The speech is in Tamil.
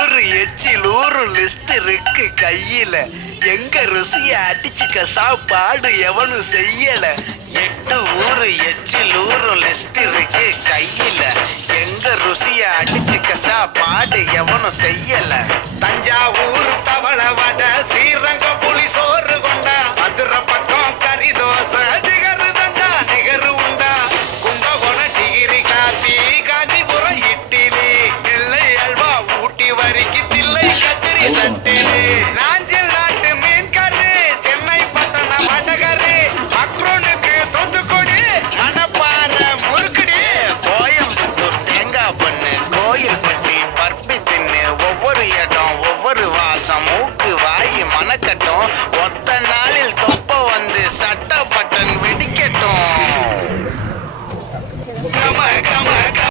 ஊரு எச்சில் ஊரு லிஸ்ட் இருக்கு கையில. எங்க ருசிய அடிச்சுக்க சாப்பாடு எவனும் செய்யல. 8 ஊரு எச்சில் ஊரு லிஸ்ட் இருக்கு கையில. எங்க ருசிய அடிச்சுக்க சாப்பாடு எவனும் செய்யல. தஞ்சாவூர் தவள வடை, ஸ்ரீரங்க புலி சோறு